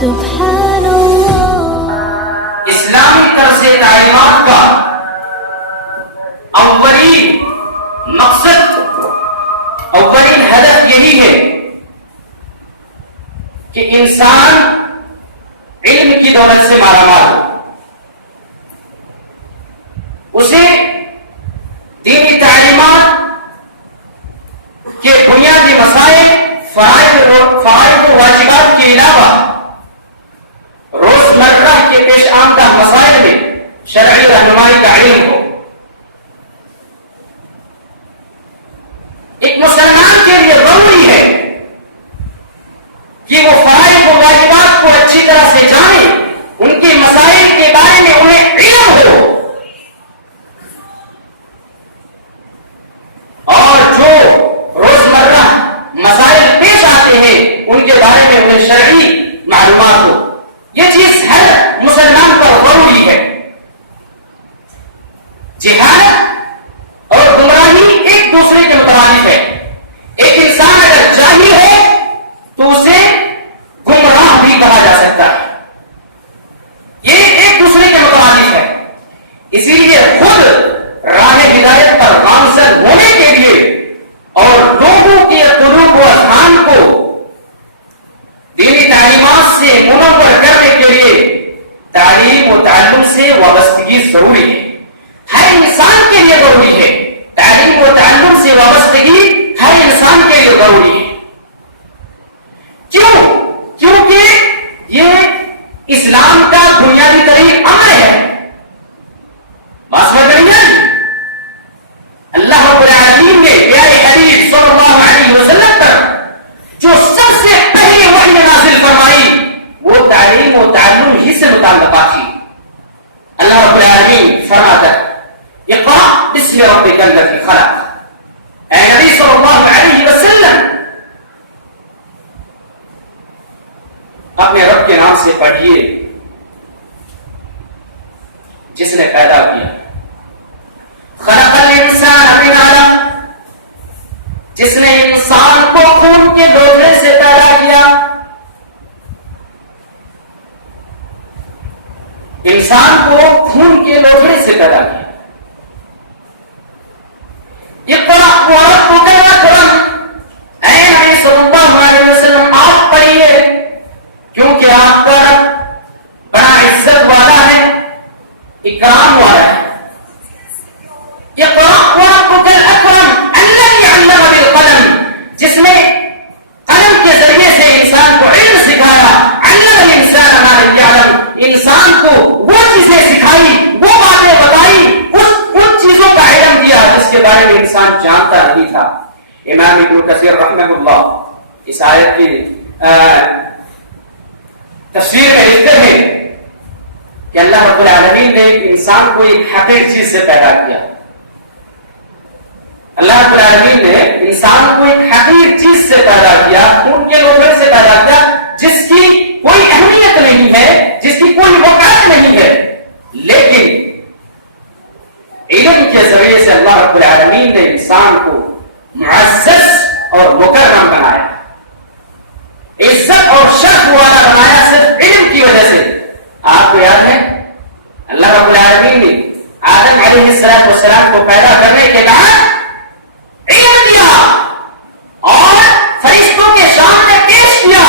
سبحان اللہ۔ اسلامی طرز تعلیمات کا اولین مقصد، اولین ہدف یہی ہے کہ انسان علم کی دولت سے مالا مال ہو، اسے دینی تعلیمات کے بنیادی مسائل، فرائض و واجبات کے علاوہ روزمرہ کے پیش آمدہ مسائل میں شرعی رہنمائی کا علم ہو۔ ایک مسلمان کے لیے ضروری ہے کہ وہ فرائض و واجبات کو اچھی طرح سے جانے، ان کے مسائل کے بارے میں انہیں علم ہو، اور جو روزمرہ مسائل پیش آتے ہیں ان کے بارے میں انہیں شرعی معلومات ہو۔ یہ چیز ہر مسلمان پر ضروری ہے۔ جہالت اور گمراہی ایک دوسرے کے مترادف ہے۔ ایک انسان اگر جاہل ہے تو اسے گمراہ بھی کہا جا سکتا ہے۔ یہ ایک دوسرے کے مترادف ہے۔ اسی لیے خود راہ ہدایت پر گامزن ہونے کے لیے اور لوگوں کے قلوب و اذہان کو دینی تعلیمات سے منور کرنے کے لیے تعلیم و تعلم سے وابستگی ضروری ہے۔ ہر انسان کے لیے ضروری ہے۔ تعلیم و تعلم سے وابستگی ہر انسان کے لیے ضروری ہے۔ کیوں؟ کیونکہ یہ اسلام کا بنیادی ترین امر ہے۔ بات سمجھ رہی ہیں؟ اللہ رب العالمین نے پیارے حبیب صلی اللہ علیہ وسلم پر جو سب سے پہلے وحی نازل فرمائی وہ تعلیم و تعلم ہی سے متعلقہ تھی۔ اللہ رب العالمین فرماتا ہے اقرأ باسم ربک الذی خلق۔ اے نبی صلی اللہ علیہ وسلم اپنے رب کے نام سے پڑھیے جس نے پیدا کیا۔ خلق الانسان من علق، جس نے انسان کو خون کے لوتھڑے سے پیدا کیا۔ انسان کو خون کے لوتھڑے سے پیدا کیا۔ اقرأ وربک الاکرم، اے نبی صلی اللہ علیہ وسلم آپ پڑھیے کیونکہ آپ کا رب بڑا عزت والا ہے، اکرام والا ہے۔ اقرأ وربک الاکرم الذی علم بالقلم، جس نے قلم کے ذریعے سے انسان کو علم سکھایا۔ علم الانسان ما لم یعلم، انسان کو وہ چیزیں سکھائی، وہ باتیں بتائی، ان چیزوں کا علم دیا جس کے بارے میں انسان جانتا نہیں تھا۔ امام ابن کثیر رحمہ اللہ اس آیت کی تفسیر میں لکھتے ہیں کہ اللہ رب العالمین نے انسان کو ایک حقیر چیز سے پیدا کیا۔ اللہ رب العالمین نے انسان کو ایک حقیر چیز سے پیدا کیا، خون کے لوتھڑے سے پیدا کیا، جس کی کوئی اہمیت نہیں ہے، جس کی کوئی وقعت نہیں ہے، لیکن علم کے ذریعے سے اللہ رب العالمین نے انسان کو معزز اور مکرم بنایا، عزت اور شرف والا بنایا صرف علم کی وجہ سے۔ آپ کو یاد ہے اللہ رب العالمین نے آدم علیہ السلام کو پیدا کرنے کے بعد علم دیا اور فرشتوں کے سامنے پیش کیا۔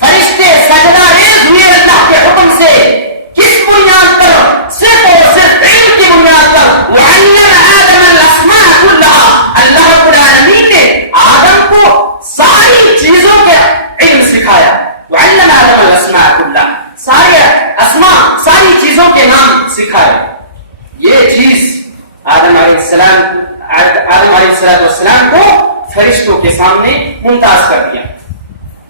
فرشتے سجدہ ریز ہوئے اللہ کے حکم سے، کس بنیاد پر؟ صرف اور صرف علم کی بنیاد پر۔ وعلم آدم الاسماء كلها، اللہ رب العالمین نے آدم کو ساری چیزوں کے علم سکھایا۔ وعلم آدم الاسماء كلها، سارے اسماء، ساری چیزوں کے نام سکھائے۔ یہ چیز آدم علیہ السلام کو فرشتوں کے سامنے ممتاز کر دیا۔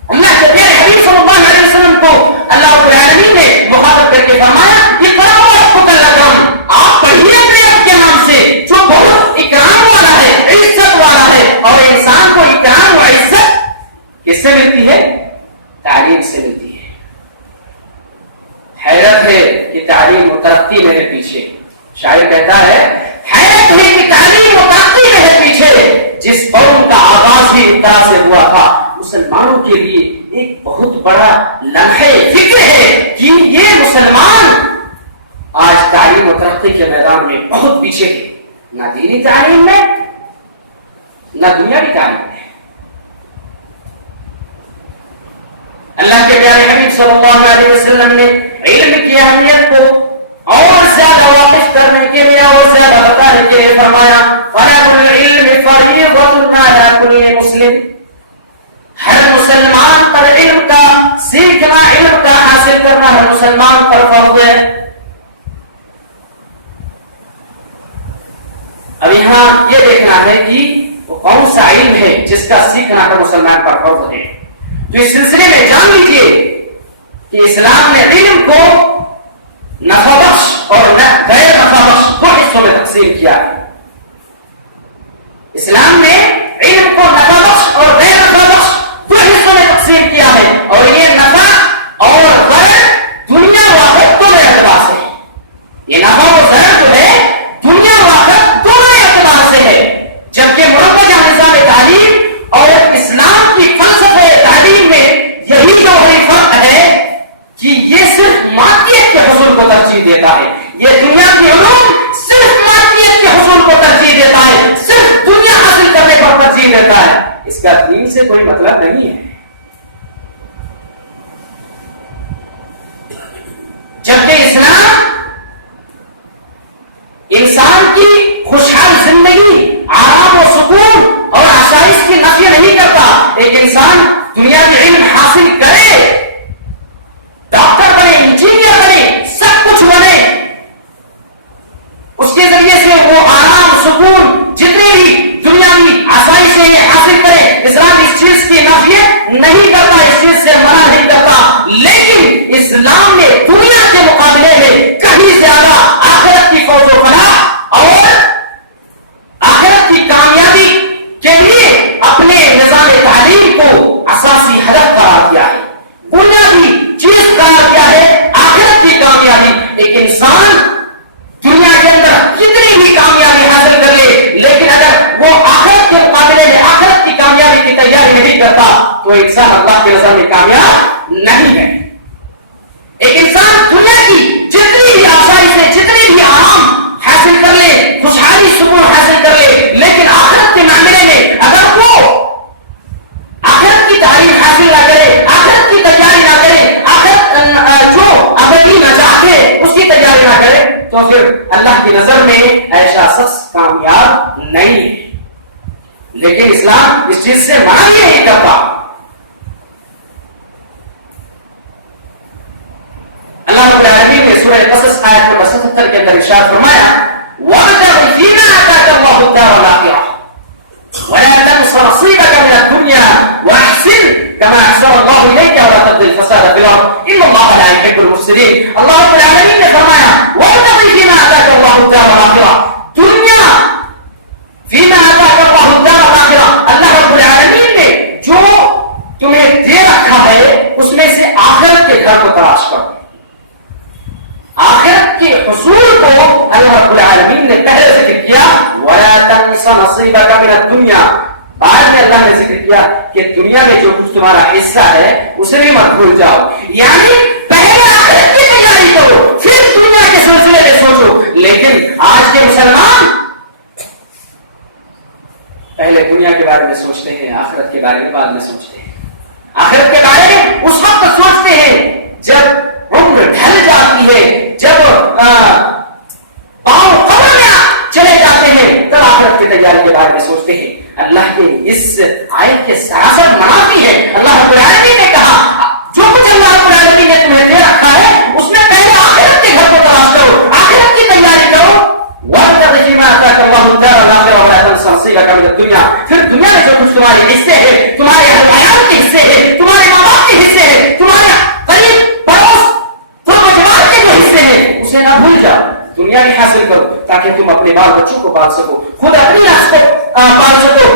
اللہ کے پیارے حبیب صلی اللہ علیہ وسلم کو اللہ رب العالمین نے مخاطب کر کے فرمایا یہ اقرأ وربک الاکرم، آپ پڑھیے اپنے رب کے نام سے جو بہت اکرام والا ہے، عزت والا ہے۔ اور انسان کو اکرام و عزت کس سے ملتی ہے؟ تعلیم سے ملتی ہے۔ حیرت ہے کہ تعلیم و ترقی میرے پیچھے، شاعر کہتا ہے حیرت ہے کہ تعلیم و ترقی میرے پیچھے، جس قوم کا آغاز ہی اس طرح سے ہوا تھا۔ مسلمانوں کے لیے ایک بہت بڑا لمحے فکر ہے کہ یہ مسلمان آج تعلیم و ترقی کے میدان میں بہت پیچھے ہے، نہ دینی تعلیم میں نہ دنیاوی تعلیم میں۔ اللہ کے پیارے حبیب صلی اللہ علیہ وسلم نے علم کی اہمیت کو اور زیادہ واقف کرنے کے لیے اور زیادہ بتانے کے لیے فرمایا طلب العلم فریضۃ علی کل مسلم، ہر مسلمان پر علم کا سیکھنا، علم کا حاصل کرنا ہر مسلمان پر فرض ہے۔ اب یہاں یہ دیکھنا ہے کہ وہ کون سا علم ہے جس کا سیکھنا ہر مسلمان پر فرض ہے۔ تو اس سلسلے میں جان لیجیے کہ اسلام نے علم کو نفع بخش اور غیر نفع بخش دو حصوں میں تقسیم کیا ہے۔ اسلام نے علم کو نفع بخش اور غیر نفع بخش دو حصوں میں تقسیم کیا ہے، اور یہ نفع اور غیر دنیا و آخرت دونوں اعتبار سے ہے۔ یہ نفع و غیر جو ہے دنیا و آخرت دونوں اعتبار سے ہے، جبکہ مروجہ نظام تعلیم اور اسلام کی فلسفہ تعلیم میں یہی جوہری فرق ہے کہ یہ صرف مادیت کے حصول کو ترجیح دیتا ہے، یہ دنیا کی علوم صرف مادیت کے حصول کو ترجیح دیتا ہے، صرف دنیا حاصل کرنے پر ترجیح دیتا ہے، اس کا دین سے کوئی مطلب نہیں ہے۔ جبکہ اسلام انسان کی خوشحال زندگی، آرام و سکون اور آسائش کی نفی نہیں کرتا۔ ایک انسان دنیا کی علم حاصل کرے، ڈاکٹر بنے، انجینئر بنے، سب کچھ بنے، اس کے ذریعے سے وہ آرام سکون جتنے بھی دنیاوی آسائشیں حاصل کرے، اسلام اس چیز کی نفی نہیں کرتا، اس چیز سے منع نہیں کرتا، لیکن اسلام نے دنیا کے مقابلے میں کہیں زیادہ آخرت کی فوز و فلاح اور آخرت کی کامیابی کے لیے اپنے نظام تعلیم کو اساسی ہدف قرار دیا ہے، بنیادی چیز قرار کیا ہے آخرت کی کامیابی۔ ایک انسان دنیا کے اندر کتنی بھی کامیابی حاصل کر لے، لیکن اگر وہ آخرت کے مقابلے میں آخرت کی کامیابی کی تیاری نہیں کرتا تو انسان اللہ کے نظر میں کامیاب نہیں ہے۔ ایک انسان دنیا کی جتنی بھی آسائشیں، جتنی بھی آرام حاصل کر لے، خوشحالی سکون حاصل کر لے، لیکن آخرت کے معاملے میں اگر وہ آخرت کی تعلیم حاصل نہ کرے، آخرت کی تیاری نہ کرے، آخرت جو ابدی نجات ہے اس کی تیاری نہ کرے، تو پھر اللہ کی نظر میں ایسا شخص کامیاب نہیں ہے۔ لیکن اسلام اس چیز سے منع بھی نہیں کرتا۔ اللہ رب العالمین نے سورہ قصص آیت نمبر 77 کے اندر ارشاد فرمایا وَابْتَغِ فِيمَا آتَاكَ اللَّهُ الدَّارَ الْآخِرَةَ وَلَا تَنْسَ نَصِيبَكَ مِنَ الدُّنْيَا وَأَحْسِنْ كَمَا أَحْسَنَ اللَّهُ إِلَيْكَ وَلَا تَبْغِ الْفَسَادَ فِي الْأَرْضِ إِنَّ اللَّهَ لَا يُحِبُّ الْمُفْسِدِينَ۔ اللہ رب العالمین نے فرمایا وَابْتَغِ فِيمَا آتَاكَ اللَّهُ الدَّارَ الْآخِرَةَ، دنیا فِيمَا آتَاكَ اللَّهُ الدَّارَ الْآخِرَةَ، اللہ رب العالمین نے جو تمہیں دے رکھا ہے اس میں سے آخرت کے گھر کو تلاش کرو۔ آخرت کے حصول کو اللہ رب العالمین نے پہلے ذکر کیا وَلَا تَنْسَ نَصِيبَكَ مِنَ الدُّنْيَا، بعد میں اللہ نے ذکر کیا کہ دنیا میں جو کچھ تمہارا حصہ ہے اسے بھی مت بھول جاؤ، یعنی پہلے آخرت کی تیاری کرو پھر دنیا کے سلسلے میں سوچو۔ لیکن آج کے مسلمان پہلے دنیا کے بارے میں سوچتے ہیں، آخرت کے بارے میں بعد میں سوچتے ہیں۔ آخرت کے بارے میں اس وقت سوچتے ہیں جب عمر ڈھل جاتی ہے، جب پاؤں قبر میں چلے جاتے ہیں، تب آخرت کی تیاری کے بارے میں سوچتے ہیں۔ اللہ کے اس آیت کے سراسر منافی ہے۔ اللہ رب العالمین نے کہا جو کچھ اللہ رب العالمین نے تمہیں دے رکھا ہے اس میں پہلے آخرت کے گھر کو تلاش کرو، آخرت کی تیاری کرو۔ وَابْتَغِ فِيمَا آتَاكَ اللَّهُ الدَّارَ الْآخِرَةَ وَلَا تَنْسَ نَصِيبَكَ مِنَ الدُّنْيَا، پھر دنیا میں جو کچھ تمہارے حصے ہیں، تمہارے اہل عیال کے حصے ہیں، تمہارے ماں باپ کے حصے ہیں، تمہارے قریب پڑوس جماعت کے جو حصے ہیں اسے نہ بھول جاؤ، دنیا بھی حاصل کرو تاکہ تم اپنے بال بچوں کو پال سکو، خود اپنی نفس کو پال سکو،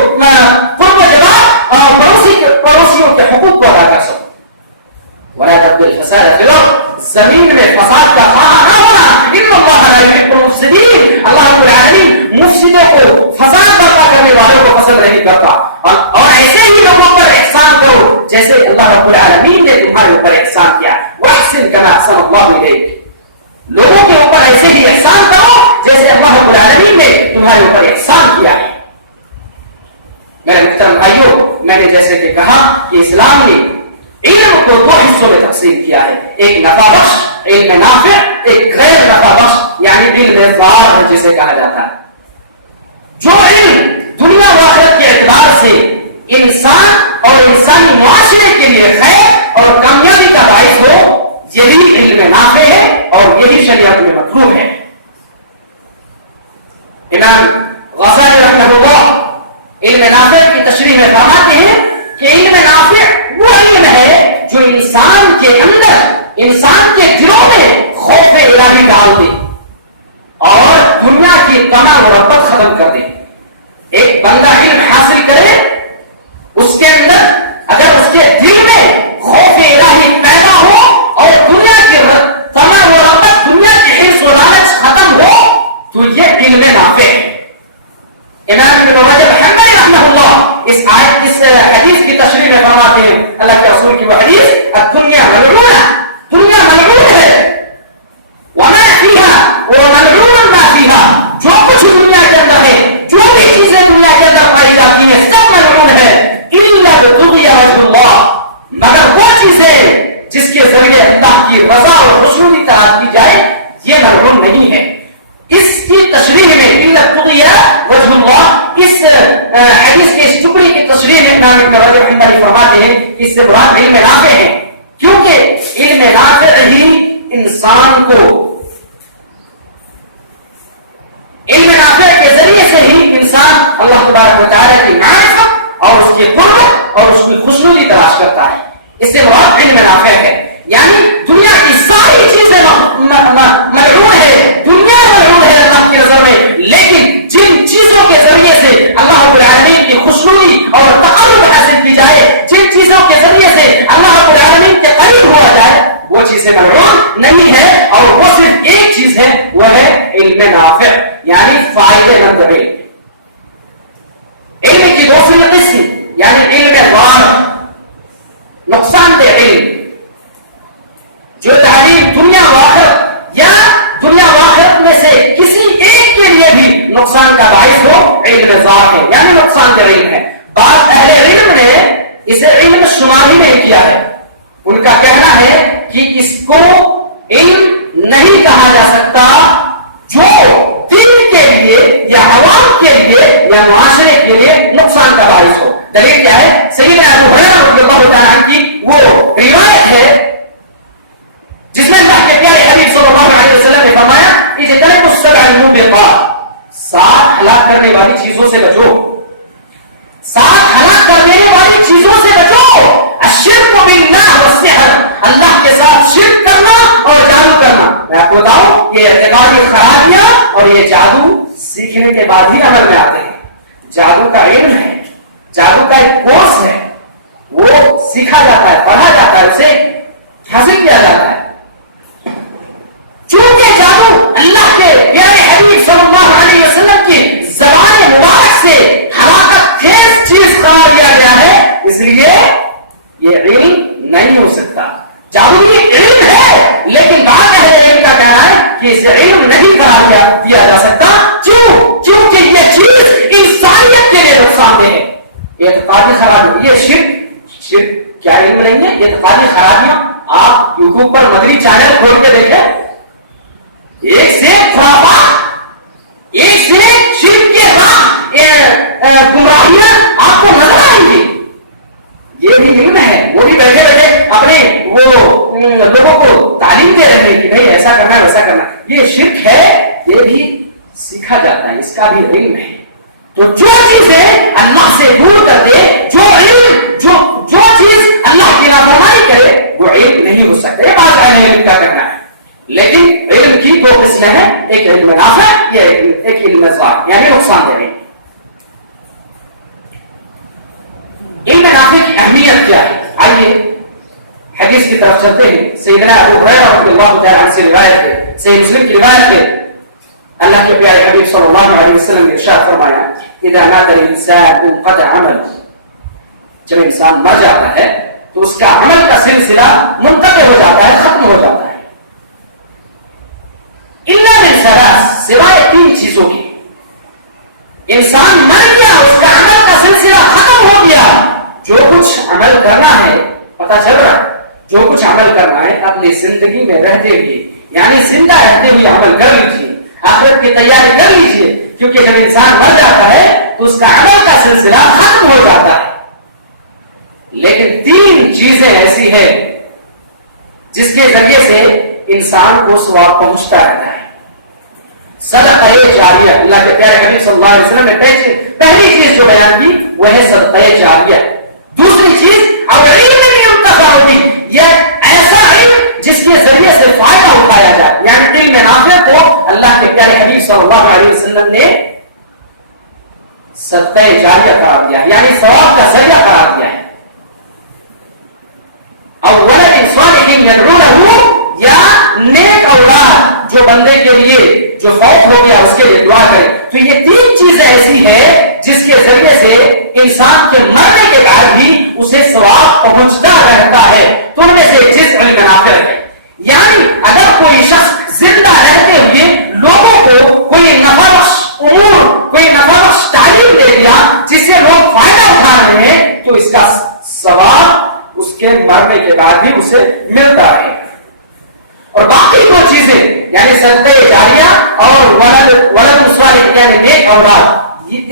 جماعت اور پڑوسیوں کے حقوق کو ادا کر سکو۔ وَلَا تَبْغِ الْفَسَادَ فِي الْأَرْضِ، زمین میں فساد کا خواہاں نہ ہونا، إِنَّ اللَّهَ لَا يُحِبُّ الْمُفْسِدِينَ، اللہ رب العالمین مفسدوں کو، فساد برپا کرنے والوں کو پسند نہیں کرتا، اور ایسے ہی لوگوں پر احسان کرو جیسے اللہ رب العالمین نے تمہارے اوپر احسان کیا. واحسن کما احسن اللہ الیک، لوگوں کے اوپر ایسے ہی احسان کرو جیسے اللہ رب العالمین نے تمہارے اوپر احسان کیا ہے. میرے محترم بھائیوں، میں نے جیسے کہ کہا کہ اسلام نے علم کو دو حصوں میں تقسیم کیا ہے، ایک نفع بخش علم نافع، ایک غیر نفع بخش یعنی علم ضار جسے کہا جاتا ہے. جو علم دنیا و آخرت کے اعتبار سے انسان اور انسانی معاشرے کے لیے خیر اور کامیابی کا باعث ہو، یہی علم نافع ہے اور یہی شریعت میں مطلوب ہے. امام غزالی رحمہ اللہ علم نافع کی تشریح میں فرماتے ہیں کہ علم نافع وہ علم ہے جو انسان کے اندر، انسان کے دلوں میں خوف الہی ڈال دے اور دنیا کی طمع و رغبت ختم کر دے. ایک بندہ علم حاصل کرے، اس کے اندر اگر اس کے دل میں خوف الہی پیدا ہو اور دنیا کی طمع و رغبت، دنیا کی حرص و لالچ ختم ہو، تو یہ علم نافع ہے. امام ابن رجب حنبلی رحمہ اللہ اس حدیث کی تشریح میں فرماتے ہیں، اللہ کے رسول کی وہ حدیث، الدنیا ملعونہ، دنیا ملعون ہے، وما فیہا وملعون ما فیہا، جو کچھ دنیا کے اندر ہے، جو بھی چیزیں دنیا کے اندر پائی جاتی ہیں، سب ملعون ہے، الا بغض وجہ اللہ، مگر وہ چیزیں جس کے ذریعے اللہ کی رضا اور خوشنودی طلب کی جائے، یہ ملعون نہیں ہے. اس کی تشریح میں الا بغض وجہ اللہ، اس حدیث کے اس ٹکڑے کی تشریح میں امام ابن رجب حنبلی فرماتے ہیں کہ اس سے مراد علم نافع ہے، کیونکہ علم نافع ہی انسان کو، علم نافع کے ذریعے سے ہی انسان اللہ تبارک و تعالی کی معرفت اور اس کی قربت اور اس کی خوشنودی تلاش کرتا ہے. اس سے مراد علم نافع ہے، یعنی دنیا کی ساری چیزیں ملعون ہے، دنیا ملعون ہے اللہ کی نظر میں، لیکن جن چیزوں کے ذریعے سے اللہ رب العالمین کی خوشنودی اور تقرب حاصل کی جائے، جن چیزوں کے ذریعے سے اللہ رب العالمین کے قریب ہوا جائے، وہ چیزیں ملعون نہیں ہے، اور وہ صرف ایک چیز ہے، وہ ہے علم نافع یعنی فائدے مند علم. علم کی دوسری قسم یعنی علم ضار، نقصان دہ علم، جو تعلیم دنیا و آخرت یا دنیا و آخرت میں سے کسی ایک کے لیے بھی نقصان کا باعث ہو، علم ضار ہے یعنی نقصان دہ علم ہے. بعض اہل علم نے اسے علم شمار ہی نہیں کیا ہے. ان کا کہنا ہے کہ اس کو علم نہیں کہا جا سکتا جو دین کے لیے یا عوام کے لیے یا معاشرے کے لیے نقصان کا باعث ہو. دلیل کیا ہے؟ سیدنا ابو ہریرہ رضی اللہ تعالی عنہ کی وہ روایت ہے جس میں اللہ کے پیارے حبیب صلی اللہ علیہ وسلم نے فرمایا اجتنبوا السبع الموبقات، 7 ہلاک کرنے والی چیزوں سے بچو، 7 ہلاک کر دینے والی چیزوں سے بچو. الشرک باللہ والسحر، اللہ کے ساتھ شرک کرنا اور جادو کرنا. میں آپ کو بتاؤں یہ اعتقادی خرابیاں اور یہ جادو سیکھنے کے بعد ہی عمل میں آتے ہیں. جادو کا علم ہے، جادو کا ایک کورس ہے، وہ سیکھا جاتا ہے، پڑھا جاتا ہے، اسے حاصل کیا جاتا ہے. چونکہ جادو اللہ کے پیارے حبیب صلی اللہ علیہ وسلم کی زبان مبارک سے ہلاکت خیز چیز قرار دیا گیا ہے، اس لیے یہ علم نہیں ہو سکتا. جادو یہ علم ہے، لیکن بعض اہل علم کا کہنا ہے کہ اسے علم نہیں قرار دیا جا سکتا. کیونکہ یہ چیز انسانیت کے لیے نقصان دہ ہے. اعتقادی خرابی، یہ شرک کیا علم نہیں ہے؟ اعتقادی خرابیاں آپ یوٹیوب پر مدری چینل کھول کے دیکھیں، ایک سے خرافات، ایک سے شرک کے گمراہیاں آپ کو نظر آئیں گی. یہ بھی علم ہے، وہ بھی بیٹھے بیٹھے اپنے وہ لوگوں کو تعلیم دے رہے ہیں کہ بھائی ایسا کرنا ہے ویسا کرنا. یہ شرک ہے، یہ بھی سیکھا جاتا ہے، اس کا بھی علم ہے. تو جو چیزیں اللہ سے دور کر دے، جو چیز اللہ کی نافرمانی کرے، وہ علم نہیں ہو سکتا. یہ بات ہے علم کا کہنا ہے. لیکن علم کی 2 قسمیں ہیں، ایک علم نافع یا ایک علم ضار یعنی نقصان دہ علم. علم نافع کی اہمیت کیا ہے؟ آئیے حدیث کی طرف چلتے ہیں. سیدنا ابو ہریرہ رضی اللہ تعالی عنہ سے روایت ہے، صحیح مسلم کی روایت ہے، اللہ کے پیارے حبیب صلی اللہ علیہ وسلم نے ارشاد فرمایا اذا مات الانسان انقطع عمله، جب انسان مر جاتا ہے تو اس کا عمل کا سلسلہ منقطع ہو جاتا ہے، ختم ہو جاتا ہے، الا من ثلاث، سوائے 3 چیزوں کی۔ انسان مر گیا، اس کا عمل کا سلسلہ ختم ہو گیا، جو کچھ عمل کرنا ہے پتہ چل رہا ہے، جو کچھ عمل کرنا ہے اپنی زندگی میں رہتے ہوئے، یعنی زندہ رہتے ہوئے عمل کر لیجیے، آخرت کی تیاری کر لیجیے، کیونکہ جب انسان مر جاتا ہے تو اس کا عمل کا سلسلہ ختم ہو جاتا ہے۔ لیکن 3 چیزیں ایسی ہیں جس کے ذریعے سے انسان کو ثواب پہنچتا رہتا ہے۔ صدقہ جاریہ، اللہ کے پیارے حبیب صلی اللہ علیہ وسلم نے پہلی چیز جو بیان کی وہ ہے صدقہ جاریہ۔ دوسری چیز اور علم ينتفع به، یہ ایسا علم جس کے ذریعے سے فائدہ اٹھایا جائے، یعنی علم نافع کو اللہ کے پیارے حبیب صلی اللہ علیہ وسلم نے صدقہ جاریہ قرار دیا، یعنی ثواب کا ذریعہ قرار دیا ہے۔ اور ولد صالح يدعو له، یا نیک اولاد جو بندے کے لیے جو فوت ہو گیا اس کے لیے دعا کرے۔ تو یہ 3 چیزیں ایسی ہے جس کے ذریعے سے انسان کے مرنے کے بعد بھی اسے ثواب پہنچتا رہتا ہے۔ تو ان میں سے ایک چیز علم نافع ہے، یعنی اگر کوئی شخص زندہ رہتے ہوئے لوگوں کو کوئی نفع بخش امور، کوئی نفع بخش تعلیم دے دیا جس سے لوگ فائدہ اٹھا رہے ہیں، تو اس کا ثواب اس کے مرنے کے بعد بھی اسے ملتا ہے۔ اور باقی 2 چیزیں یعنی صدقہ جاریہ اور ولد صالح یعنی نیک اولاد،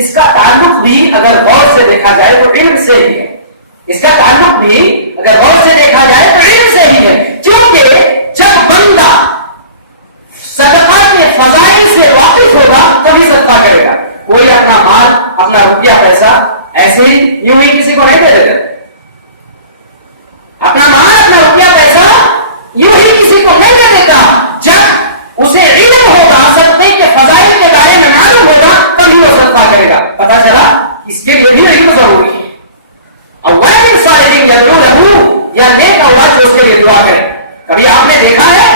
اس کا تعلق بھی اگر غور سے دیکھا جائے تو علم سے ہی ہے، اس کا تعلق بھی اگر غور سے دیکھا جائے تو علم سے ہی ہے، کیونکہ جب بندہ صدقہ کے فضائل سے واقف ہوگا تبھی صدقہ کرے گا۔ کوئی اپنا مال، اپنا روپیہ پیسہ ایسے ہی یوں ہی کسی کو نہیں دے دیتا، اپنا مال، اپنا روپیہ پیسہ یوں ہی کسی کو نہیں دے دیتا، جب اسے علم ہوگا، صدقے کے فضائل کے بارے میں معلوم ہوگا تبھی وہ صدقہ کرے گا۔ پتہ چلا اس کے لیے بھی علم ضروری ہے۔ اور ولد صالح يدعو له، یا نیک اولاد جو اس کے لیے دعا کرے۔ کبھی آپ نے دیکھا ہے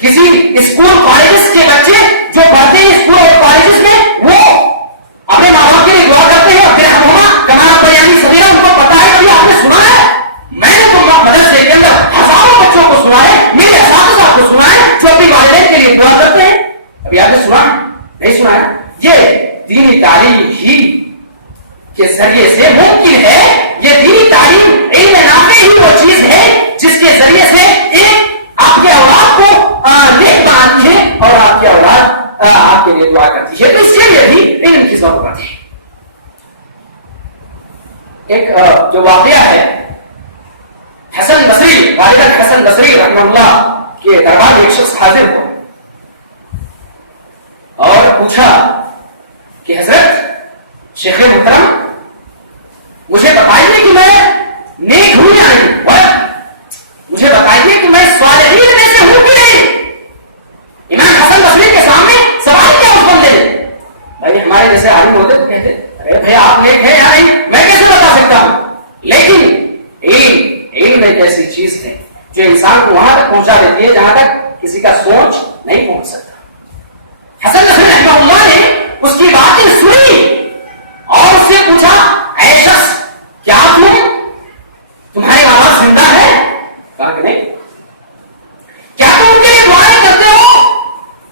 کسی اسکول کالجز کے بچے جو پڑھتے ہیں اسکول اور کالجز میں، وہ اپنے ماں باپ کے لیے دعا کرتے ہیں، اور پھر ہم کمانا بیانی صغیرہ ان کو پتا ہے، کبھی آپ نے سنا ہے؟ میں نے تو مدرسے کے اندر ہزاروں بچوں کو سنا ہے، میرے اساتذہ کو سنا ہے جو اپنی والدین کے لیے دعا کرتے ہیں۔ ابھی آپ نے سنا نہیں سنا ہے؟ یہ دینی تعلیم ہی کے ذریعے سے ممکن ہے، یہ دینی تعلیم علم نافع ہی وہ چیز ہے جس کے ذریعے سے ایک آپ کے اولاد کو نیک بناتی ہے اور آپ کی اولاد آپ کے لیے دعا کرتی ہے۔ تو اس کے لیے بھی علم کی ضرورت ہے۔ ایک جو واقعہ ہے، حسن بصری، والد حسن بصری رحمہ اللہ کے دربار میں ایک شخص حاضر ہوا اور پوچھا کہ حضرت شیخ محترم مجھے بتائیے کہ میں نیک ہوں یا نہیں، مجھے بتائیے کہ میں صالحین میں سے ہوں کہ نہیں۔ امام حسن بصری کے سامنے سوال کیا اس بندے نے؟ بھائی ہمارے جیسے عالم ہوتے تو کہتے ارے بھائی آپ نیک ہیں یا نہیں، میں کیسے بتا سکتا ہوں؟ لیکن علم ایک ایسی چیز ہے جو انسان کو وہاں تک پہنچا دیتی ہے جہاں تک کسی کا سوچ نہیں پہنچ سکتا۔ حسن بصری رحمہ اللہ نے اس کی باتیں سنی اور اس سے پوچھا اے شخص کیا تمہارے ماں باپ زندہ ہے؟ کہا کہ نہیں۔ کیا تم ان کے لیے دعائیں کرتے ہو؟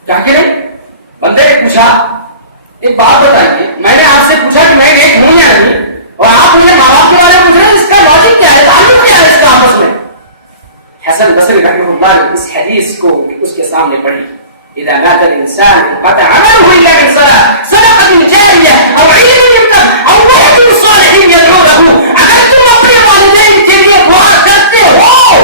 کہا کہ نہیں۔ بندے نے پوچھا ایک بات بتائیے، میں نے آپ سے پوچھا کہ میں نیک ہوں یا نہیں، اور آپ مجھے ماں باپ کے بارے میں پوچھ رہے ہیں، اس کا لاجک کیا ہے، تعلق کیا ہے اس کا آپس میں؟ حسن بصری رحمہ اللہ نے اس حدیث کو اس کے سامنے پڑھی، اذا مات الانسان انقطع عمله الا من صدقة جاریہ او علم ينتفع او ولد صالح يدعو له۔ اگر تم اپنے والدین کے لیے دعا کرتے ہو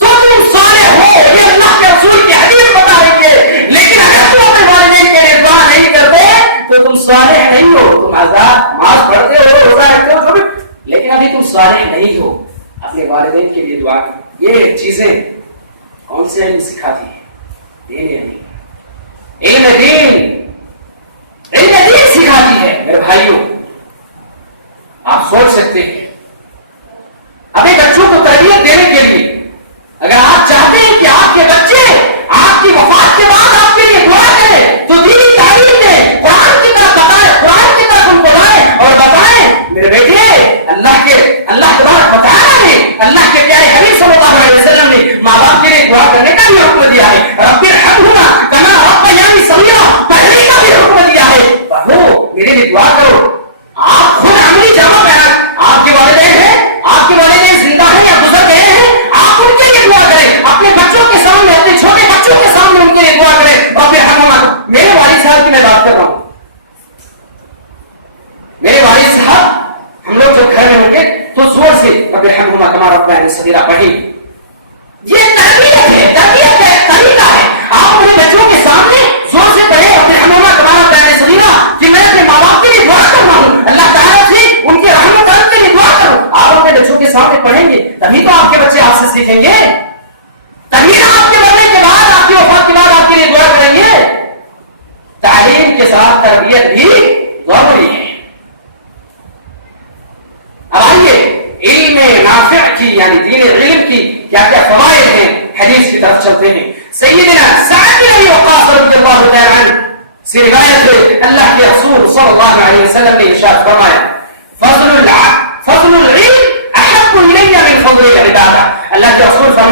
تو تم صالح ہو، یہ اللہ کے رسول کی حدیث بتا رہی ہے۔ لیکن اگر تم اپنے والدین کے لیے دعا نہیں کرتے تو تم صالح نہیں ہو، تم آزاد نماز پڑھتے ہو، روزہ رکھتے ہو، لیکن ابھی تم صالح نہیں ہو۔ اپنے والدین کے لیے دعا کرو۔ یہ چیزیں کون سے علم سکھاتی ہے؟ علم دین سکھاتی ہے۔ میرے بھائیوں آپ سوچ سکتے ہیں اپنے بچوں کو تربیت دینے کے لیے اگر آپ چاہتے ہیں کہ آپ کے بچے آپ کی وفات کے بعد آپ کے لیے دعا کریں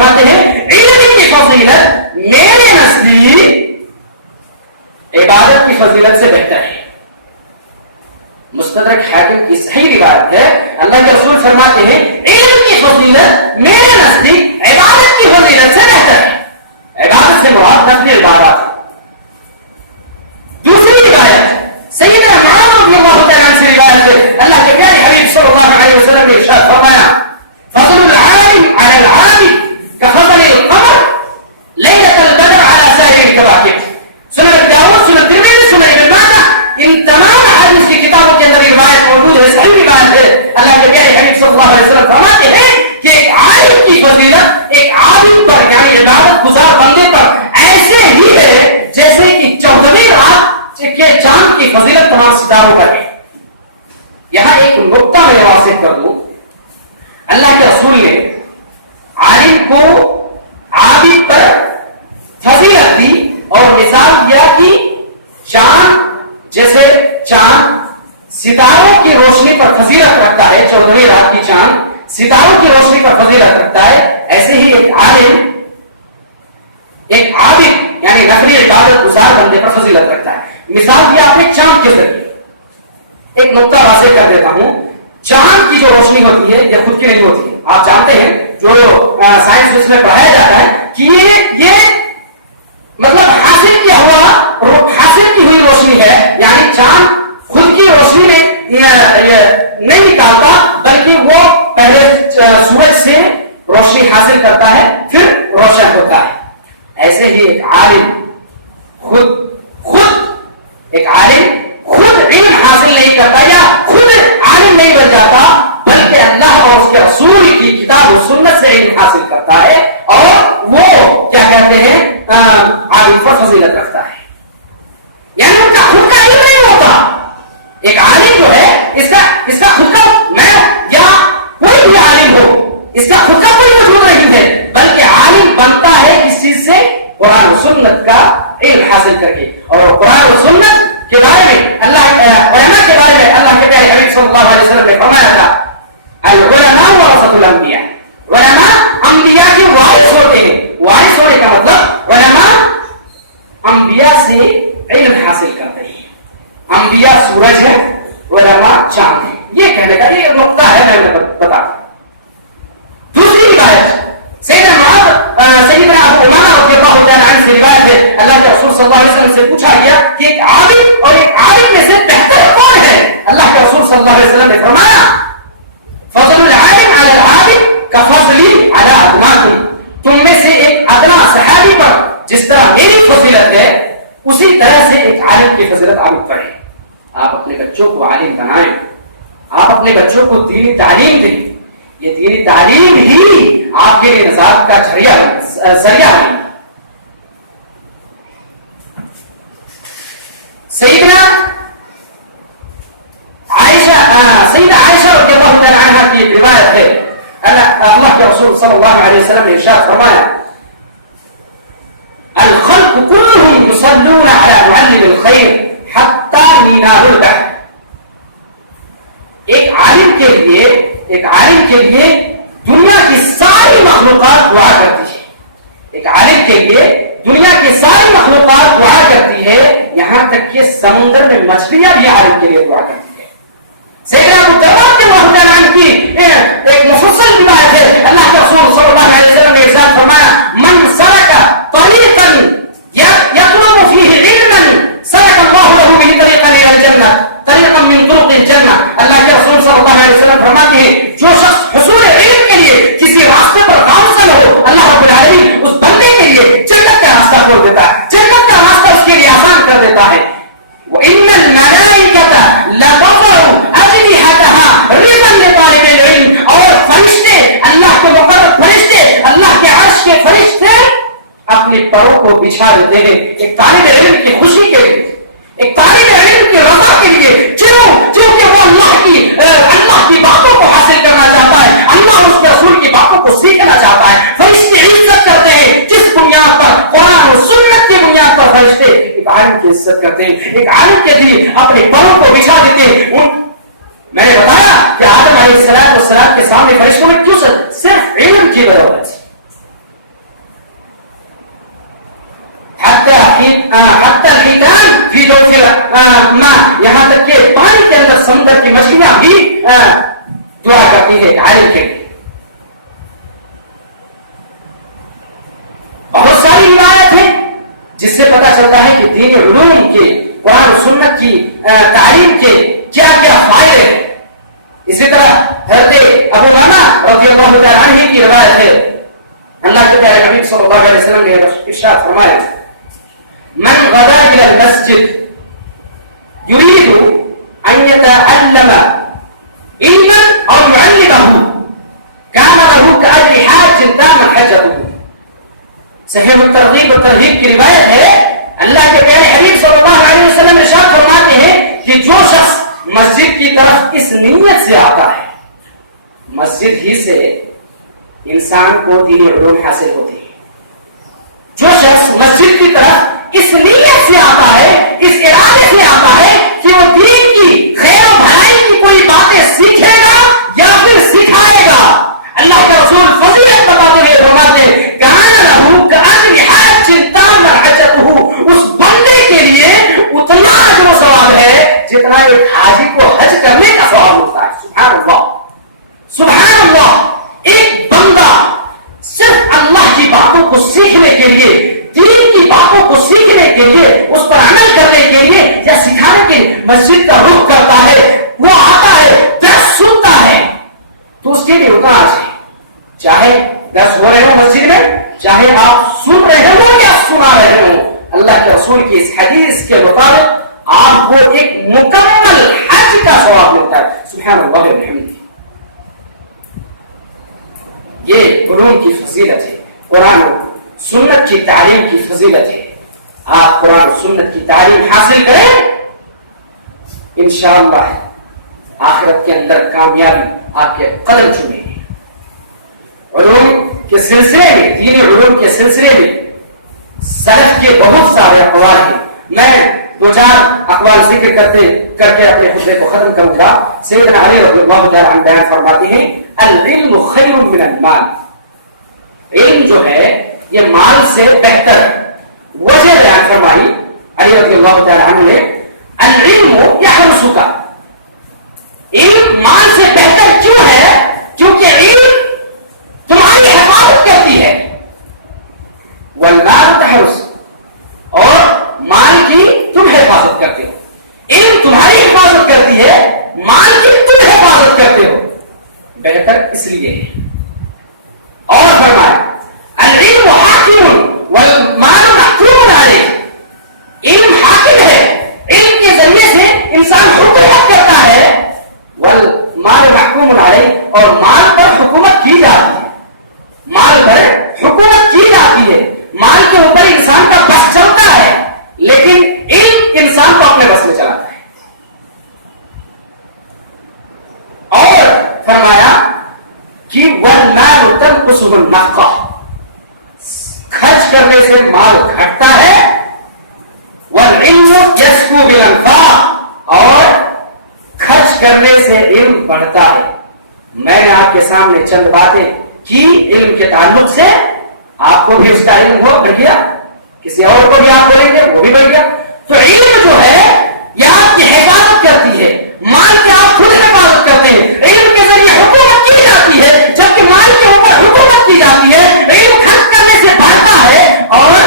فرماتے ہیں علم کی فضیلت میرے نزدیک عبادت کی فضیلت سے بہتر ہے. مستدرک حاکم کی صحیح روایت ہے. اللہ کے رسول فرماتے ہیں علم کی فضیلت میرے نزدیک عبادت کی فضیلت سے بہتر ہے. عبادت سے مراد نفلی عبادات. دوسری روایت سیدنا معاذ رضی اللہ تعالیٰ عنہ سے روایت ہے. اللہ کے پیارے حبیب صلی اللہ علیہ وسلم نے ارشاد فرمایا فضل العالم على العابد كفضل القمر ليلة البدر على سائر الكواكب. سنن ابی داؤد، سنن ترمذی، سنن ابن ماجہ، ان تمام حدیث کی کتابوں کے اندر روایت موجود ہے، صحیح روایت ہے. اللہ کے پیارے حبیب صلی اللہ علیہ وسلم فرماتے ہیں کہ ایک عالم کی فضیلت ایک عابد پر یعنی عبادت گزار بندے پر ایسے ہی ہے جیسے کہ 14ویں رات کے چاند کی فضیلت تمام ستاروں پر ہے. یہاں ایک نقطہ میں واضح کر دوں، اللہ کے رسول نے عالم کو عابد پر فضیلت دی اور مثال دیا کہ چاند جیسے چاند ستاروں کی روشنی پر فضیلت رکھتا ہے، 14ویں رات کی چاند ستاروں کی روشنی پر فضیلت رکھتا ہے، ایسے ہی ایک عالم ایک عابد یعنی نفلی عبادت گزار بندے پر فضیلت رکھتا ہے. مثال دیا آپ نے چاند کے ذریعے. ایک نقطہ واضح کر دیتا ہوں، چاند کی جو روشنی ہوتی ہے یہ خود کی نہیں ہوتی ہے. آپ جانتے ہیں جو سائنس اس میں پڑھایا جاتا ہے کہ یہ مطلب حاصل کیا ہوا حاصل کی ہوئی روشنی ہے، یعنی چاند خود کی روشنی نہیں نکالتا بلکہ وہ پہلے سورج سے روشنی حاصل کرتا ہے پھر روشن ہوتا ہے. ایسے ہی ایک عالم ایک عالم خود علم حاصل نہیں کرتا یا خود عالم نہیں بن جاتا بلکہ اللہ اور اس کے رسول کی کتاب و سنت سے علم حاصل کرتا ہے اور وہ کیا کہتے ہیں عالم پر فضیلت رکھتا ہے. یعنی ان کا خود کا علم نہیں ہوتا. ایک عالم جو ہے اس کا خود کا میں یا کوئی بھی عالم ہو اس کا خود کا کوئی وجود نہیں ہے بلکہ عالم بنتا ہے اس چیز سے قرآن و سنت کا علم حاصل کر کے. اور قرآن و سنت کے بارے میں علماء کے بارے میں اللہ کے پیارے حبیب صلی اللہ علیہ وسلم نے فرمایا تھا العلماء ورثۃ الانبیاء. علماء انبیاء کے وارث ہوتے ہیں. وارث ہونے کا مطلب علماء انبیاء سے علم حاصل کرتے ہیں. انبیاء سورج ہے، علماء چاند ہے. یہ کہنے کا یہ نقطہ ہے میں بتا. دوسری روایت سیدنا ابو امامہ رضی اللہ تعالیٰ عنہ سے روایت ہے. اللہ کے رسول صلی اللہ علیہ وسلم سے پوچھا گیا کہ ایک عابد اور ایک عالم میں سے بہتر کون ہے؟ اللہ کے رسول صلی اللہ علیہ وسلم نے فرمایا فضل العالم علی العابد کفضلی علی ادناکم. تم میں سے ایک ادنا صحابی پر جس طرح میری فضیلت ہے اسی طرح سے ایک عالم کی فضیلت عابد پر ہے. آپ اپنے بچوں کو عالم بنائیں، آپ اپنے بچوں کو دینی تعلیم دیں. یہ دینی تعلیم ہی آپ کے لیے نجات کا ذریعہ ہے. سیدہ عائشہ رضی اللہ تعالی عنہا کی ایک روایت ہے. اللہ کے رسول صلی اللہ علیہ وسلم نے ارشاد فرمایا الخلق كلهم يصلون على معلم الخير حتى ميناء البحر. ایک عالم کے لیے دنیا کی ساری مخلوقات دعا کرتی ہے. ایک عالم کے لیے دنیا کی ساری مخلوقات دعا کرتی ہے، یہاں تک کہ سمندر میں مچھلیاں بھی عالم کے لیے دعا کرتی ہے. سیدنا ابو دردا کے اللہ تعالیٰ عنہ کی ایک مفصل روایت ہے. اللہ کے رسول صلی اللہ علیہ وسلم نے ارشاد فرمایا من سلک طریقا یطلب فیہ علما سلک اللہ له به طریقا الى الجنہ طریقا من طرق الجنہ. اللہ کے رسول صلی اللہ علیہ وسلم فرماتے ہیں جو شخص حصول علم کے لیے کسی راستے پر گامزن ہو اللہ رب العالمین اس بندے کے لیے جنت کا راستہ کھول دیتا ہے، جنت کا راستہ اس کے لیے آسان کر دیتا ہے. وَإِنَّ الْمَلَائِكَةَ لَتَضَعُ أَجْنِحَتَهَا رِضًا لِطَالِبِ الْعِلْمِ. اور فرشتے اللہ کے مقرر فرشتے اللہ کے عرش کے فرشتے اپنے پروں کو بچھا دیتے ہیں ایک طالب علم کی خوشی کے لیے، ایک طالب علم کی رضا کے لیے. کیونکہ وہ اللہ کی باتوں کو حاصل کرنا چاہتا ہے، اللہ اور اس کے رسول کی باتوں کو سیکھنا چاہتا ہے. فرشتے عزت کرتے ہیں کس بنیاد پر؟ قرآن اور سنت کی بنیاد پر فرشتے ایک عالم کی عزت کرتے ہیں، ایک عالم کے لیے اپنے پروں کو بچھا دیتے ہیں. میں نے بتایا کہ آدم علیہ السلام کے سامنے فرشتوں میں کیوں صرف علم کی بدولت حتی الحیتان فی جوف الماء، یہاں تک کہ پانی کے اندر سمندر کی مچھلیاں بھی دعا کرتی ہے عالم کے لیے. بہت ساری روایت ہیں جس سے پتہ چلتا ہے کہ دینی علوم کے، قرآن و سنت کی تعلیم کے کیا کیا فائدے ہیں. اسی طرح حضرت ابو امامہ رضی اللہ تعالیٰ عنہ کی روایت ہے، اللہ کے پیارے حبیب صلی اللہ علیہ وسلم نے ارشاد فرمایا: من غدا الى المسجد يريد ان يتعلم علما او يعلمه كان له كأجر حاج تام حجته. صحیح الترغیب والترہیب کی روایت ہے، اللہ کے پیارے حبیب صلی اللہ علیہ وسلم ارشاد فرماتے ہیں کہ جو شخص مسجد کی طرف اس نیت سے آتا ہے، مسجد ہی سے انسان کو دینی علوم حاصل ہوتے ہیں. جو شخص مسجد کی طرف اس نیت سے آتا ہے، اس ارادے سے آتا ہے کہ وہ دین کی خیر و بھلائی کی کوئی باتیں سیکھے گا یا پھر سکھائے گا، اللہ کے رسول فضیلت بتاتے ہوئے فرماتے ہیں اس بندے کے لیے اتنا اجر و ثواب ہے جتنا ایک حاجی کو حج کرنے کا ثواب ہوتا ہے. سبحان اللہ، سبحان اللہ. ایک بندہ صرف اللہ کی باتوں کو سیکھنے کے لیے، دین کی باتوں کو سیکھنے کے لیے، اس پر عمل کرنے کے لیے یا سکھانے کے لیے مسجد کا رخ کرتا ہے، وہ آتا ہے، درس سنتا ہے، تو اس کے لیے اتنا اجر ہے. چاہے درس ہو رہے ہو مسجد میں، چاہے آپ سن رہے ہو یا سنا رہے ہو، اللہ کے رسول کی اس حدیث کے مطابق آپ کو ایک مکمل حج کا ثواب ملتا ہے. سبحان اللہ والحمد. یہ علوم کی فضیلت ہے، قرآن و سنت کی تعلیم کی فضیلت ہے. آپ قرآن و سنت کی تعلیم حاصل کریں، انشاءاللہ آخرت کے اندر کامیابی آپ کے قدم چومے گی. علوم کے سلسلے میں، دینی علوم کے سلسلے میں سلف کے بہت سارے اقوال ہیں. میں دو چار اقوال ذکر کر کے اپنے خطبے کو ختم کروں گا. سیدنا علی رضی اللہ تعالیٰ عنہ بیان فرماتے ہیں: العلم خیر من المال. علم جو ہے یہ مال سے بہتر ہے. وجہ بیان فرمائی علی رضی اللہ تعالیٰ عنہ نے: العلم یحرسک. علم مال سے بہتر کیوں ہے؟ کیونکہ علم تمہاری حفاظت کرتی ہے. والمال تحرس، اور مال کی تم حفاظت کرتے ہو. علم تمہاری حفاظت کرتی ہے، مال کی تم حفاظت کرتے ہو. بہتر اس لیے ہے. اور فرمایا: العلم حاکم والمال محکوم علیہ. علم حاکم ہے، علم کے ذریعے سے انسان حکومت کرتا ہے. والمال محکوم علیہ، اور مال پر حکومت کی جاتی ہے. مال پر حکومت کی جاتی ہے، مال کے اوپر انسان کا بس چلتا ہے، لیکن علم انسان کو اپنے بس میں چلاتا ہے. اور فرمایا کہ والمال تنقصه النفقہ. خرچ کرنے سے مال گھٹتا ہے. والعلم یزکو بالانفاق، اور خرچ کرنے سے علم بڑھتا ہے. میں نے آپ کے سامنے چند باتیں کی علم کے تعلق سے، آپ کو بھی اس کا علم ہو بڑھ گیا، کسی اور کو بھی آپ بولیں گے وہ بھی بڑھ گیا. تو علم جو ہے یہ آپ کی حفاظت کرتی ہے، مال کے آپ خود حفاظت کرتے ہیں. علم کے ذریعے حکومت کی جاتی ہے، جبکہ مال کے اوپر حکومت کی جاتی ہے. علم خرچ کرنے سے بڑھتا ہے اور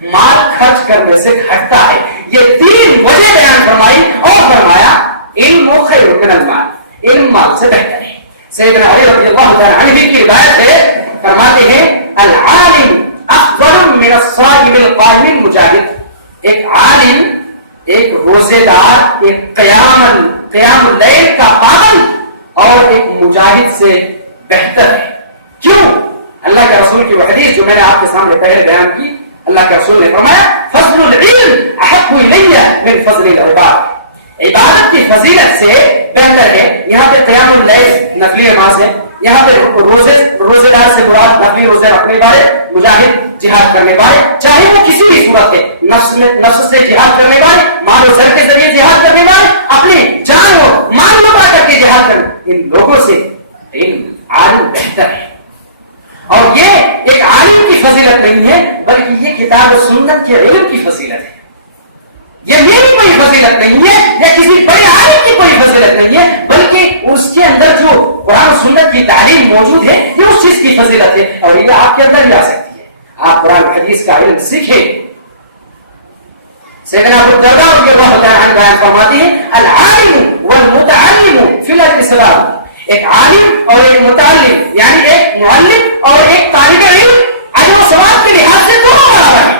مال خرچ کرنے سے گھٹتا ہے. یہ تین وجہ بیان فرمائی اور فرمایا: علم خیر من المال. علم مال سے بہتر ہے. سیدنا علی رضی اللہ تعالیٰ عنہ کی روایت ہے، فرماتے ہیں: العالم افضل من الصائم القائم المجاہد. ایک عالم، ایک روزے دار، ایک قیام اللیل کا پابند اور ایک مجاہد سے بہتر ہے. کیوں؟ اللہ کے رسول کی وہ حدیث جو میں نے آپ کے سامنے پہلے بیان کی. اللہ کے رسول نے فرمایا: فضل العلم احب الی من فضل العباد. عبادت کی فضیلت سے بہتر ہے. یہاں پہ قیام اللیل نفلی نماز ہے، یہاں پہ روزے دار سے مراد نفلی روزے رکھنے والے، مجاہد جہاد کرنے والے، چاہے وہ کسی بھی صورت ہے، نفس سے جہاد کرنے والے، مال و زر کے ذریعے جہاد کرنے والے، اپنی جان و مال لٹا کر کے جہاد کرنے، ان لوگوں سے علم عالم بہتر ہے. اور یہ ایک عالم کی فضیلت نہیں ہے، بلکہ یہ کہ کتاب و سنت کے علم کی فضیلت ہے. یہ میری کوئی فضیلت نہیں ہے یا کسی بڑے عالم کی کوئی فضیلت نہیں ہے، بلکہ اس کے اندر جو قرآن و سنت کی تعلیم موجود ہے یہ اس چیز کی فضیلت ہے، اور یہ آپ کے اندر بھی آ سکتی ہے. آپ قرآن حدیث کا علم سیکھیں. سیدنا ابو الدرداء رضی اللہ تعالی عنہ بیان فرماتے ہیں العالم والمتعلم فی الاسلام. ایک عالم اور ایک متعلم یعنی ایک معلم اور ایک طالب علم اجر و ثواب کے لحاظ سے دونوں برابر ہیں.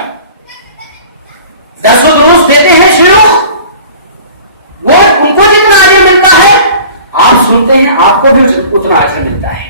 درس و دروس دیتے ہیں شیوخ، وہ ان کو جتنا اجر ملتا ہے آپ سنتے ہیں آپ کو بھی اتنا اجر ملتا ہے.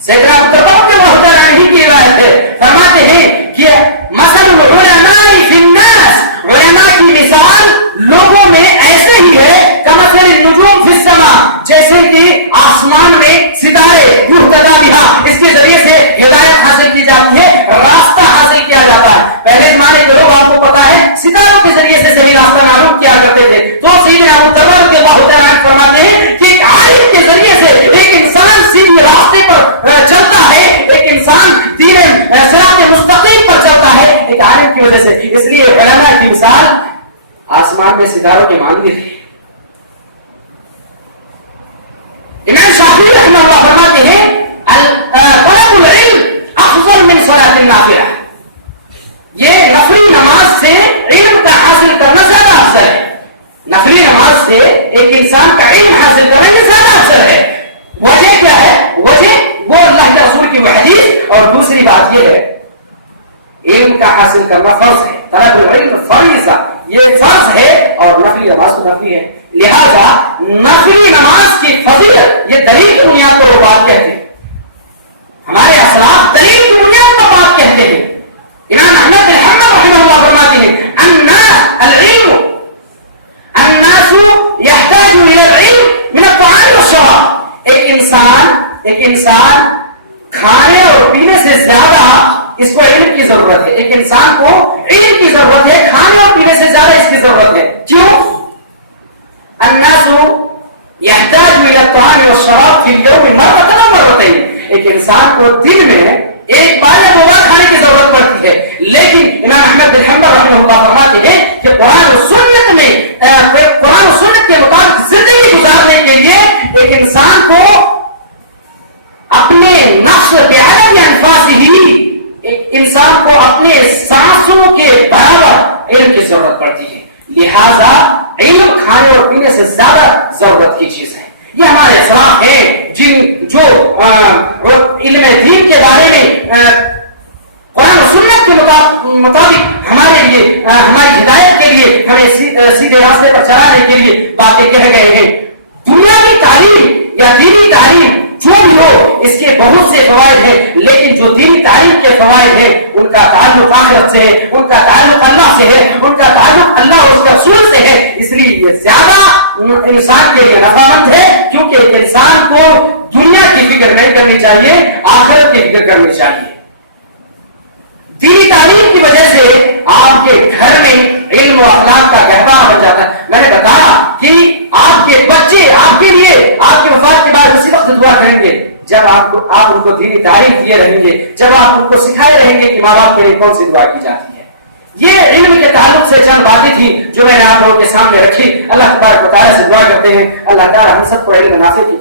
سیدنا ابو الدرداء کے اللہ تعالی عنہ کی روایت ہے، فرماتے ہیں کہ مثل العلماء فی الناس، علماء کی مثال لوگوں میں ایسے ہی ہے کمثل النجوم فی السماء، جیسے کہ آسمان میں ستارے یہتدی بہا، اس کے ذریعے سے ہدایت حاصل کی جاتی ہے، راستہ حاصل کیا جاتا ہے. پہلے زمانے کے لوگ آپ کو پتا ہے ستاروں کے ذریعے سے صحیح راستہ معلوم کیا کرتے تھے. تو سیدنا ابو الدرداء رضی اللہ تعالی عنہ فرماتے ہیں کہ ایک عالم کے ذریعے سے ایک انسان سیدھے راستے پر چلتا ہے، ایک انسان دین صراط مستقیم پر چلتا ہے ایک عالم کی وجہ سے. اس لیے علماء کی مثال آسمان میں ستاروں کے مانند ہے. امام شافعی رحمہ اللہ فرماتے ہیں طلب العلم افضل من صلاۃ النافلہ، یہ نفلی نماز سے علم کا حاصل کرنا زیادہ افضل ہے. نفلی نماز سے ایک انسان کا علم حاصل کرنا یہ زیادہ افضل ہے. وجہ کیا ہے؟ وجہ وہ اللہ کے رسول کی وہ حدیث، اور دوسری بات یہ ہے علم کا حاصل کرنا فرض ہے. طلب العلم فریضہ، یہ فرض ہے، اور نفلی نماز تو نفلی ہے. لہذا نفلی نماز کی فضیلت یہ دلیل کی بنیاد پر وہ بات کہتے ہیں. ہمارے اسلاف دلیل کی بنیاد پر بات کہتے ہیں. امام احمد بن حنبل رحمہ اللہ فرماتے ہیں الناس يحتاج الى العلم من الطعام والشراب. ایک انسان کھانے اور پینے سے زیادہ اس کو علم کی ضرورت ہے. ایک انسان کو علم کی ضرورت ہے، کھانے اور پینے سے زیادہ اس کی ضرورت ہے. کیوں؟ الناس يحتاج الى الطعام والشراب في اليوم مرة أو مرتين. ایک انسان کو دن میں ایک بار یا دو بار کھانے کی ضرورت پڑتی ہے، لیکن امام احمد بن حنبل رحمہ اللہ فرماتے ہیں کہ قرآن و سنت میں قرآن و سنت کے مطابق زندگی گزارنے کے لیے ایک انسان کو اپنے نفس بعدد انفاسہ ہی، ایک انسان کو اپنے سانسوں کے برابر علم کی ضرورت پڑتی ہے. لہذا علم کھانے اور پینے سے زیادہ ضرورت کی چیز ہے. یہ ہمارے اسلاف ہیں جو علم دین کے بارے میں قرآن و سنت کے مطابق ہمارے لیے، ہماری ہدایت کے لیے، ہمیں سیدھے راستے پر چلانے کے لیے باتیں کہہ گئے ہیں. دنیاوی تعلیم یا دینی تعلیم جو بھی ہو اس کے بہت سے فوائد ہیں، لیکن جو دینی تعلیم کے فوائد ہیں ان کا تعلق آخرت سے ہے، ان کا تعلق اللہ سے ہے، ان کا تعلق اللہ اور اس کے رسول سے ہے. اس لیے یہ زیادہ انسان کے لیے نفع مند ہے، کیونکہ انسان کو دنیا کی فکر نہیں کرنی چاہیے، آخرت کی فکر کرنی چاہیے. دینی تعلیم کی وجہ سے آپ کے گھر میں علم و اخلاق کا گہوارہ بن جاتا ہے. میں نے بتایا کہ آپ کے بچے آپ کے لیے آپ کے وفات کے بعد اسی وقت دعا کریں گے جب آپ ان کو دینی تعلیم دیے رہیں گے، جب آپ ان کو سکھائے رہیں گے کہ ماں باپ کے لیے کون سی دعا کی جاتی ہے. یہ علم کے تعلق سے چند باتیں تھی جو میں نے آپ لوگوں کے سامنے رکھی. اللہ تبارک و تعالیٰ سے دعا کرتے ہیں اللہ تعالیٰ ہم سب کو علم نافع کی